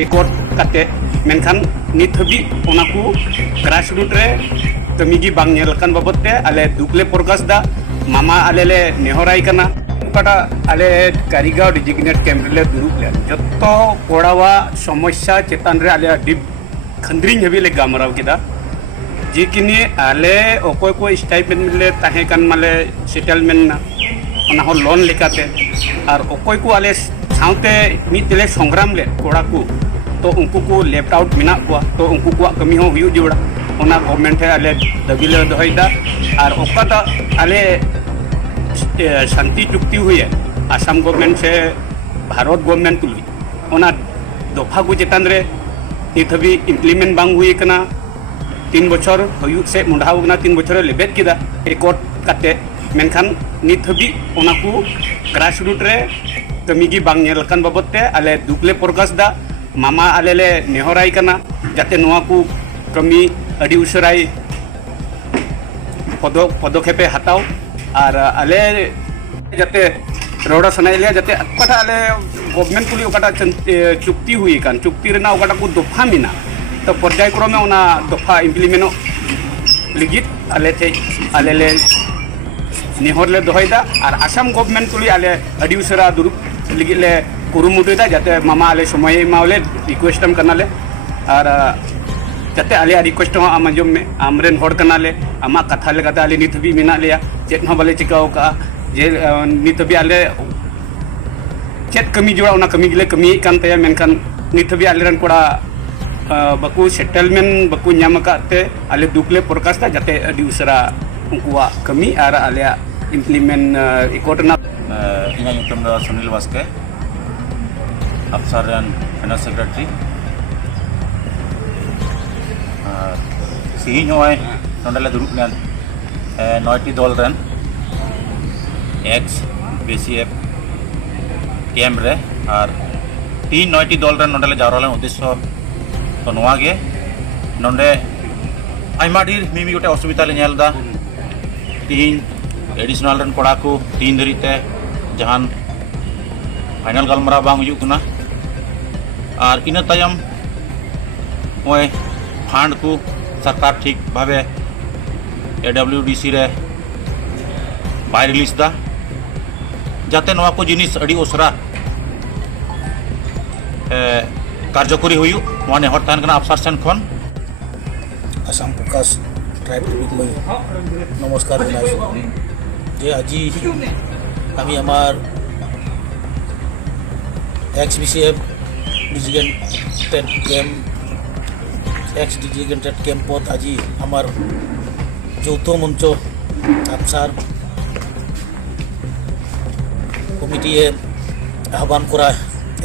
Record কাতে মেনখান নিত হাবি ওনাকু গ্রাসरूट रे कमीगी बांग नेलकान बाबते आले दुकले प्रकाश दा मामा आले ले नेहराई कना पटा आले कारीगांव डिजिग्नेट कैंप ले दुरुब ले जत्तो कोड़ावा समस्या चेतान रे आले डिप खंद्रिंग हबी ले गामराव किदा जिकिनी आले ओकोय को स्टाइपेंड ले ताहे कान माले सेटलमेंट ना ओना हो लोन लेकाते और ओकोय को आले साउते मितले संग्राम ले कोड़ा को तो उनको को लेफ्ट आउट मिना को तो उनको को कमी हो हुई जोड़ा ओना गवर्नमेंट है आले दबिले दोहैदा और ओकाता आले शांति चुक्ति हुई है आसाम गवर्नमेंट से भारत गवर्नमेंट तुली ओना दफा को चेतान रे नित हबी इम्प्लीमेंट बांग हुई कना 3 बछर हुई से मुंडाव कना 3 बछर लेबेट किदा रिकॉर्ड काते मेनखान नित हबी ओना को ग्रासरूट रे कमीगी बांग नेलकान बाबते आले दुकले प्रकाश दा मामा आले ले नेहराई कना जाते नोआ को कमी अड़ी उसराई पदक्षेपे हताव और आले जाते रोड़ा सनाई ले जाते अकटा आले गवर्नमेंट कुली ओकाटा चुक्ति हुई कान चुक्ति रेना ओकाटा को दफा मिना तो पर्यायक्रमे ओना दफा इम्प्लीमेंट लिगित आले थे आले ले नेहर ले दोहैदा और आसाम गवर्नमेंट कुली आले अड़ी उसरा दुरुप लिगित ले कुरुमुटुदा जाते मामा आले समय मावले रिक्वेस्ट हम करनाले और जाते आले रिक्वेस्ट हो आमजम में आमरेन होड़ करनाले आमा कथा लेकाते आले नित हबी मेना लेया चेत हो बाले चिकाव का जे नित हबी आले चेत कमी जोड़ा ओना कमी गिले कमी कान तया मेनखान नित हबी आले रन कोड़ा बकु सेटलमेंट बकु ᱧᱟᱢ काते आले दुकले प्रकाश ता जाते अडी उसरा उनकुआ कमी और आले इम्प्लीमेंट इकोटना ᱤᱧᱟᱹᱜ ᱧᱩᱛᱩᱢ ᱫᱚ ᱥᱩᱱᱤᱞ ᱵᱟᱥᱠᱮ ᱟᱯᱥᱟᱨ ᱨᱮᱱ ᱯᱷᱟᱭᱱᱟन्स ᱥᱮᱠᱨᱮᱴᱟᱨᱤ ᱛᱮᱦᱮᱧ ᱱᱚᱜᱼᱚᱭ ᱱᱚᱰᱮ ᱞᱮ ᱫᱩᱲᱩᱵ ᱞᱮᱱ 9টি দল ᱨᱮᱱ एक्स बीसीएफ कैम्प रे और तीन 9टी दल रे नोडे ले जावरा लेन उद्देश्य तो नोआ गे नोडे आइमा ढेर मिमी गोटे असुविधा ले नेलदा तीन एडिशनल रन कोड़ा को तीन धरीते जहान फाइनल गलमरा बांग हुई कुना और इन तायम ओए फंड को सरकार ठीक भावे एडब्ल्यूडीसी रे बाय रिलीज दा जाते नवा को जिनिस अड़ी उसरा कार्यकरी हुई माने हर तान कना अफसर सेन खन आसाम प्रकाश ट्राइब টিভিলৈ নমস্কাৰ জনাইছোঁ যে আজি আমি আমাৰ एक्स बीसीएफ डिजिग्नेटेड कैम्पत আজি আমাৰ যৌথ মঞ্চ আফসার কমিটিয়ে আহ্বান করা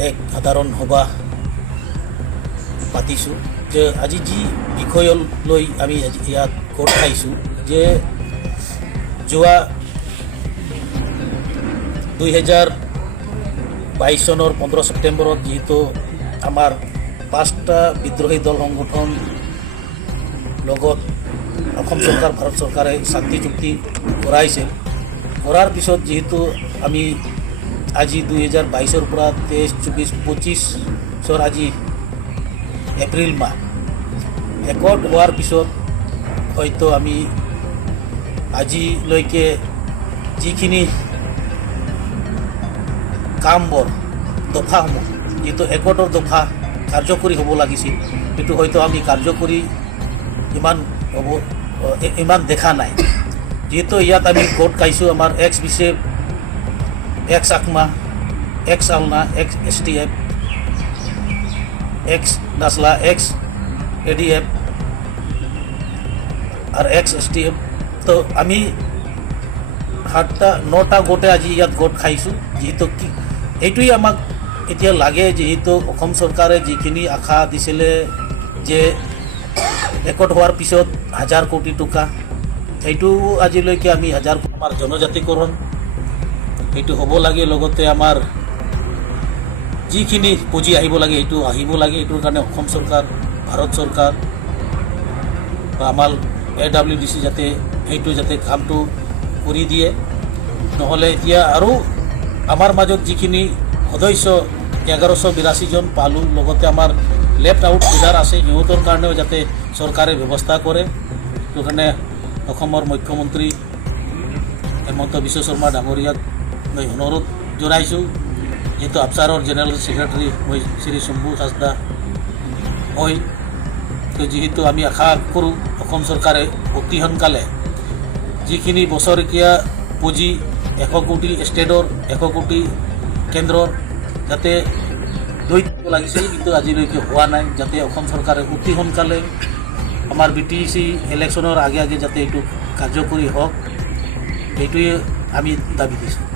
এক সাধারণ সভা পাতিছোঁ যে আজি যি বিষয়লৈ আমি ইয়াত গোট খাইছোঁ যে যোৱা 2022 চনৰ 15 ছেপ্টেম্বৰত যেহেতু আমাৰ 5টা বিদ্ৰোহী দল সংগঠন লগত অসম চৰকাৰ ভাৰত চৰকাৰে শান্তি চুক্তি কৰাইছিল কৰাৰ পিছত যেহেতু আমি আজি 2022 পৰা 23, 24, 25 আজি এপ্ৰিল মাহ একত হোৱাৰ পিছত হয়তো আমি আজিলৈকে যিখিনি কামবোৰ দফাসমূহ যেহেতু একতৰ দফা কাৰ্যকৰী হ'ব লাগিছিল সেইটো হয়তো আমি কাৰ্যকৰী ইমান দেখা নাই যেহেতু ইয়াত আমি গোট খাইছোঁ আমাৰ एक्स बीसीएफ एक्स आकमा एक्स आलना एक्स एसटीएफ एक्स नासला एक्स एडीएफ और एक्स एसटीएफ तो आमी 9টা गोटे आज ইয়াত গোট খাইছোঁ যেহেতু কি এইটোই আমাক এতিয়া লাগে যেহেতু অসম চৰকাৰে যিখিনি আশা দিছিলে যে একত হোৱাৰ পিছত 1000 কোটি টকা এইটো আজিলৈকে আমি 1000 আমাৰ জনজাতিকৰণ এইটো হ'ব লাগে লগতে আমাৰ যিখিনি পুঁজি আহিব লাগে এইটো আহিব লাগে এইটোৰ কাৰণে অসম চৰকাৰ ভাৰত চৰকাৰ বা আমাৰ এডব্লিউডিসি যাতে এইটো যাতে কামটো কৰি দিয়ে নহলে এতিয়া আৰু আমাৰ মাজত যিখিনি সদস্য 1182 জন পালোঁ। লগতে আমাৰ লেফ্ট আউট লিডাৰ আছে, সিহঁতৰ কাৰণেও যাতে চৰকাৰে ব্যৱস্থা কৰে। সেইটো কাৰণে অসমৰ মুখ্যমন্ত্ৰী হেমন্ত বিশ্ব শৰ্মা ডাঙৰীয়াক মই অনুৰোধ জনাইছোঁ, যিহেতু আফচাৰৰ জেনেৰেল ছেক্ৰেটাৰী মই শ্ৰী শম্ভু হাজদা হয়। তো যিহেতু আমি আশা কৰোঁ অসম চৰকাৰে অতি সোনকালে যিখিনি বছৰেকীয়া পুঁজি 100 কোটি ষ্টেটৰ 100 কোটি কেন্দ্ৰৰ যাতে দৈত্য লাগিছিল, কিন্তু আজিলৈকে হোৱা নাই। যাতে অসম চৰকাৰে অতি সোনকালে আমাৰ BTC ইলেকশ্যনৰ আগে আগে যাতে এইটো কাৰ্যকৰী হওক, সেইটোৱে আমি দাবী দিছোঁ।